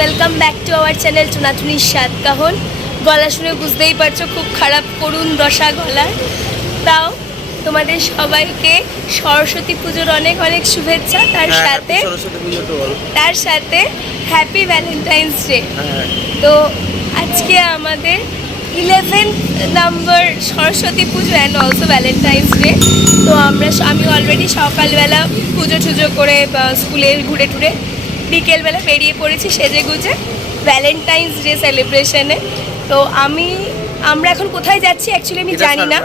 Welcome back to our channel চুনাচুনির স্বাদ কাহন। গলা শুনে বুঝতেই পারছো খুব খারাপ করুণ দশা গলার। তাও তোমাদের সবাইকে সরস্বতী পুজোর অনেক অনেক শুভেচ্ছা, তার সাথে হ্যাপি ভ্যালেন্টাইন্স ডে। তো আজকে আমাদের 11th number Saraswati Puja and also Valentine's day. তো আমি অলরেডি সকালবেলা পুজো টুজো করে স্কুলে ঘুরে টুরে বিকেলবেলা বেরিয়ে পড়েছি সেজে গুজে ভ্যালেন্টাইন্স ডে সেলিব্রেশনে। তো আমরা এখন কোথায় যাচ্ছি অ্যাকচুয়ালি আমি জানি না।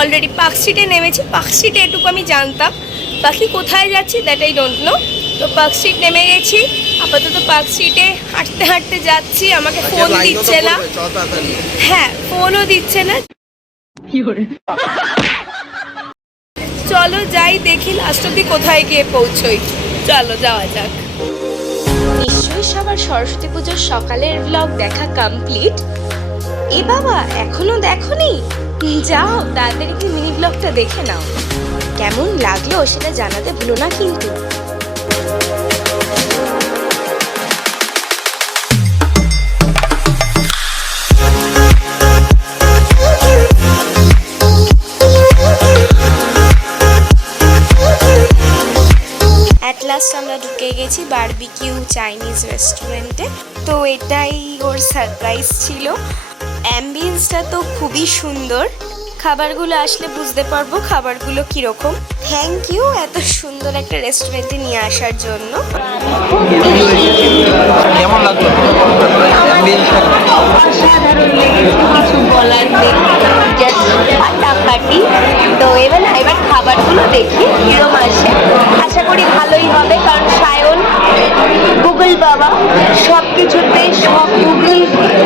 অলরেডি পার্ক স্ট্রিটে নেমেছি, পার্ক স্ট্রিটে এটুকু আমি জানতাম, বাকি কোথায় যাচ্ছি দ্যাট আই ডোন্ট নো। তো পার্ক স্ট্রিট নেমে গেছি, আপাতত পার্ক স্ট্রিটে হাঁটতে হাঁটতে যাচ্ছি। আমাকে ফোন দিচ্ছে না, হ্যাঁ ফোনও দিচ্ছে না। চলো যাই, দেখি লাস্ট অব্দি কোথায় গিয়ে পৌঁছোই। চলো যাওয়া যাক। নিশ্চয়ই সবার সরস্বতী পুজোর সকালের ব্লগ দেখা কমপ্লিট। এ বাবা এখনো দেখোনি? যাও তাড়াতাড়ি কি মিনি ব্লগটা দেখে নাও। কেমন লাগলো সেটা জানাতে ভুলো না কিন্তু। অ্যাট লাস্ট আমরা ঢুকে গেছি বারবিকিউ চাইনিজ রেস্টুরেন্টে। তো এটাই ওর সারপ্রাইজ ছিল। অ্যাম্বিয়েন্সটা তো খুবই সুন্দর, খাবারগুলো আসলে বুঝতে পারবো খাবারগুলো কীরকম। থ্যাংক ইউ এত সুন্দর একটা রেস্টুরেন্টে নিয়ে আসার জন্য। কেমন লাগলো? কিছু বলার নেই, জাস্ট ফাটাফাটি। তো এবার খাবারগুলো দেখি কিরম আসে, আশা করি ভালোই হবে, কারণ সায়ন গুগল বাবা সব কিছুতে সব গুগল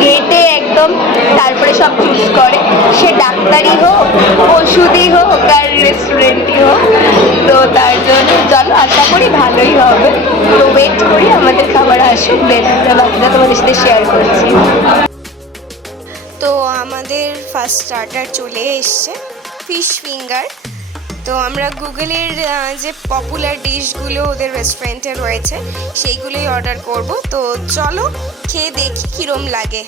গেটে একদম তারপরে সব চুজ করে, সে ডাক্তারি হোক ওষুধই হোক আর রেস্টুরেন্টই হোক। তো তার জন্য চলো আশা করি ভালোই হবে। তো ওয়েট করি আমাদের খাবার আসুক, দেন আমরা বাকিটা তোমাদের সাথে শেয়ার করছি। তো আমাদের ফার্স্ট স্টার্টার চলে এসছে, ফিশ ফিঙ্গার। তো আমরা গুগলের যে পপুলার ডিশগুলো ওদের রেস্টুরেন্টে রয়েছে সেইগুলোই অর্ডার করব। তো চলো খেয়ে দেখি কীরম লাগে।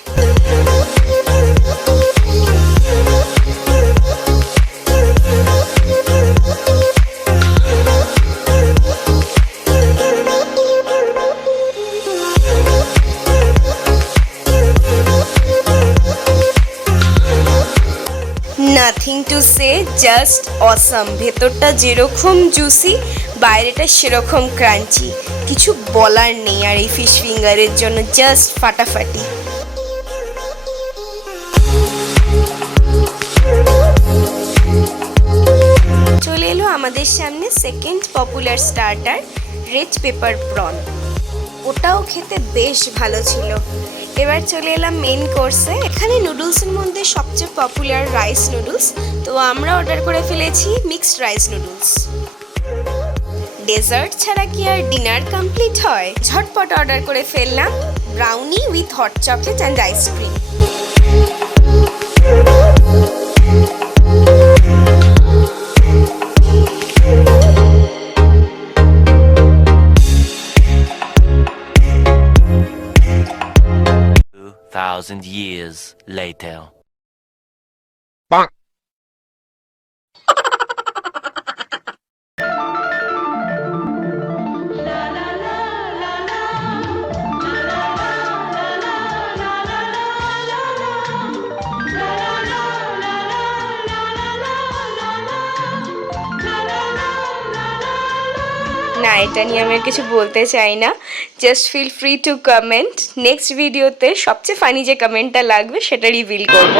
Nothing to say, just awesome. ভেতরটা যেরকম জুসি বাইরেটা সেরকম ক্রাঞ্চি, কিছু বলার নেই। আর এই ফিশ ফিঙ্গারের জন্য জাস্ট ফাটাফাটি। চলে এলো আমাদের সামনে second popular starter, red paper prawn. ওটাও খেতে বেশ ভালো ছিল। এবার চলে এলাম মেন কোর্সে। এখানে নুডলসের মধ্যে সবচেয়ে পপুলার রাইস নুডলস। তো আমরা অর্ডার করে ফেলেছি মিক্সড রাইস নুডলস। ডেজার্ট ছাড়া কি আর ডিনার কমপ্লিট হয়? ঝটপট অর্ডার করে ফেললাম brownie with hot chocolate and ice cream. Thousand years later. না, এটা নিয়ে আমি আর কিছু বলতে চাই না। Just feel free to comment. Next ভিডিওতে সবচেয়ে ফানি যে কমেন্টটা লাগবে সেটা রিভিল করবো।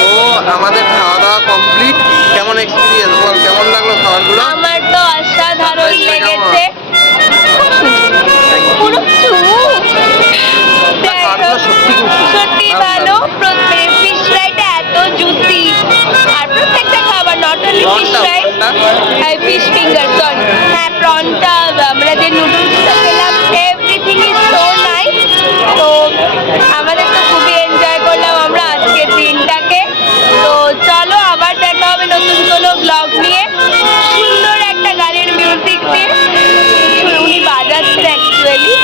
তো আমাদের খাওয়া দাওয়া কমপ্লিট। কেমন এক্সপিরিয়েন্স বল, কেমন লাগলো খাবারগুলো? আমার তো অসাধারণ লেগেছে, পুরো সত্যি ভালো। ফিশ ফ্রাইটা এত জুসি, আর প্রত্যেকটা খাবার not only fish fry, fish finger sorry, হ্যাঁ প্রনটা, আমরা যে নুডলসটা খেলাম, এভরিথিং ইজ সো নাইস। তো আমাদের তো খুবই এনজয় করলাম আমরা আজকের দিনটাকে। তো চলো আবার দেখা হবে নতুন কোনো ব্লগ নিয়ে, সুন্দর একটা গানের মিউজিক দিয়ে। উনি বাজাচ্ছেন অ্যাকচুয়ালি।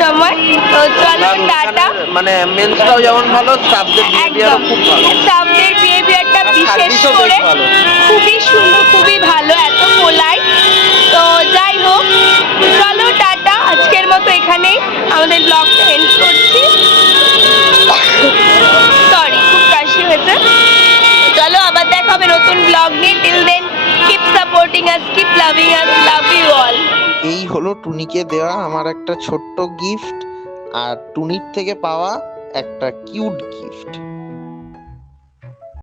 সময়। তো চলো টাটা। মানে মেন্সটাও যেমন ভালো, স্টাফদের বিহেভিয়ারও খুব ভালো। স্টাফদের বিহেভিয়ারটা আর বিশেষ সার্ভিসও বেশ করে ভালো। খুবই সুন্দর, খুবই ভালো, এত পোলাইট। তো যাই হোক, চলো টাটা, আজকের মতো এখানেই আমাদের ব্লগটা এন্ড করছি। সরি, খুব কাশি হয়েছে। চলো আবার দেখা হবে নতুন ব্লগ নিয়ে। Till then keep supporting us, keep loving us, love you all. এই হলো টুনিকে দেওয়া আমার একটা ছোট্ট গিফট, আর টুনির থেকে পাওয়া একটা কিউট গিফট।